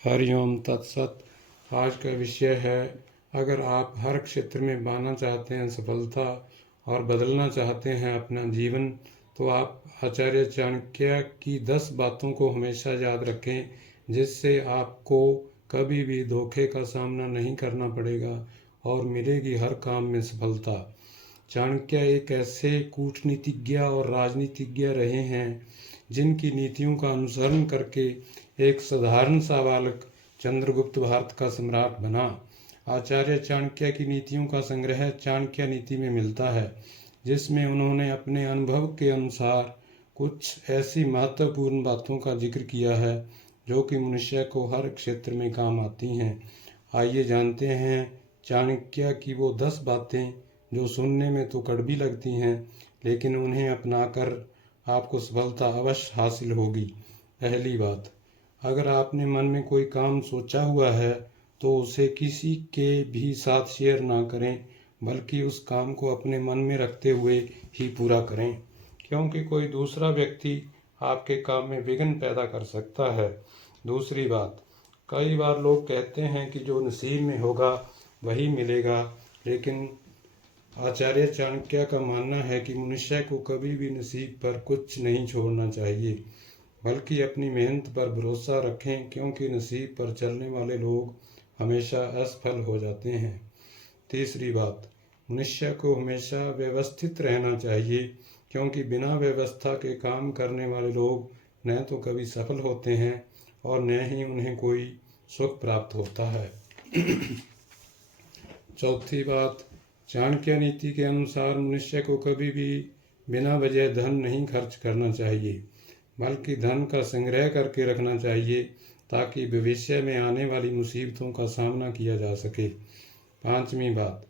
हरिओम तत्सत। आज का विषय है, अगर आप हर क्षेत्र में पाना चाहते हैं सफलता और बदलना चाहते हैं अपना जीवन, तो आप आचार्य चाणक्य की 10 बातों को हमेशा याद रखें, जिससे आपको कभी भी धोखे का सामना नहीं करना पड़ेगा और मिलेगी हर काम में सफलता। चाणक्य एक ऐसे कूटनीतिज्ञ और राजनीतिज्ञ रहे हैं जिनकी नीतियों का अनुसरण करके एक साधारण सा बालक चंद्रगुप्त भारत का सम्राट बना। आचार्य चाणक्य की नीतियों का संग्रह चाणक्य नीति में मिलता है, जिसमें उन्होंने अपने अनुभव के अनुसार कुछ ऐसी महत्वपूर्ण बातों का जिक्र किया है जो कि मनुष्य को हर क्षेत्र में काम आती हैं। आइए जानते हैं चाणक्य की वो 10 बातें जो सुनने में तो कड़वी लगती हैं, लेकिन उन्हें अपनाकर आपको सफलता अवश्य हासिल होगी। पहली बात, अगर आपने मन में कोई काम सोचा हुआ है तो उसे किसी के भी साथ शेयर ना करें, बल्कि उस काम को अपने मन में रखते हुए ही पूरा करें, क्योंकि कोई दूसरा व्यक्ति आपके काम में विघ्न पैदा कर सकता है। दूसरी बात, कई बार लोग कहते हैं कि जो नसीब में होगा वही मिलेगा, लेकिन आचार्य चाणक्य का मानना है कि मनुष्य को कभी भी नसीब पर कुछ नहीं छोड़ना चाहिए, बल्कि अपनी मेहनत पर भरोसा रखें, क्योंकि नसीब पर चलने वाले लोग हमेशा असफल हो जाते हैं। तीसरी बात, मनुष्य को हमेशा व्यवस्थित रहना चाहिए, क्योंकि बिना व्यवस्था के काम करने वाले लोग न तो कभी सफल होते हैं और न ही उन्हें कोई सुख प्राप्त होता है। चौथी बात, चाणक्य नीति के अनुसार मनुष्य को कभी भी बिना वजह धन नहीं खर्च करना चाहिए, बल्कि धन का संग्रह करके रखना चाहिए, ताकि भविष्य में आने वाली मुसीबतों का सामना किया जा सके। पांचवी बात,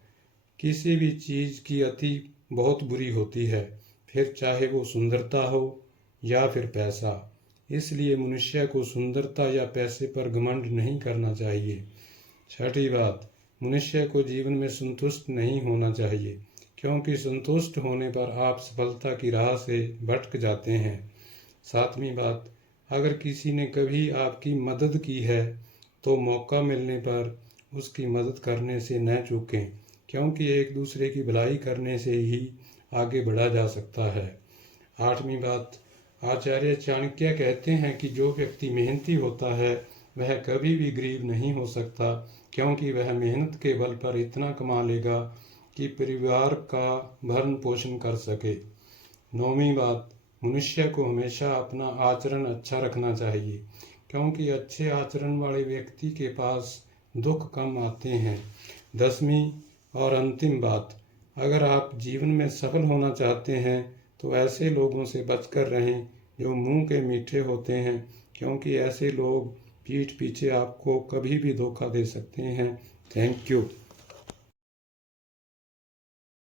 किसी भी चीज़ की अति बहुत बुरी होती है, फिर चाहे वो सुंदरता हो या फिर पैसा। इसलिए मनुष्य को सुंदरता या पैसे पर घमंड नहीं करना चाहिए। छठी बात, मनुष्य को जीवन में संतुष्ट नहीं होना चाहिए, क्योंकि संतुष्ट होने पर आप सफलता की राह से भटक जाते हैं। सातवीं बात, अगर किसी ने कभी आपकी मदद की है तो मौका मिलने पर उसकी मदद करने से न चूकें, क्योंकि एक दूसरे की भलाई करने से ही आगे बढ़ा जा सकता है। आठवीं बात, आचार्य चाणक्य कहते हैं कि जो व्यक्ति मेहनती होता है वह कभी भी गरीब नहीं हो सकता, क्योंकि वह मेहनत के बल पर इतना कमा लेगा कि परिवार का भरण पोषण कर सके। नौवीं बात, मनुष्य को हमेशा अपना आचरण अच्छा रखना चाहिए, क्योंकि अच्छे आचरण वाले व्यक्ति के पास दुख कम आते हैं। 10वीं और अंतिम बात, अगर आप जीवन में सफल होना चाहते हैं तो ऐसे लोगों से बचकर रहें जो मुंह के मीठे होते हैं, क्योंकि ऐसे लोग पीठ पीछे आपको कभी भी धोखा दे सकते हैं। Thank you.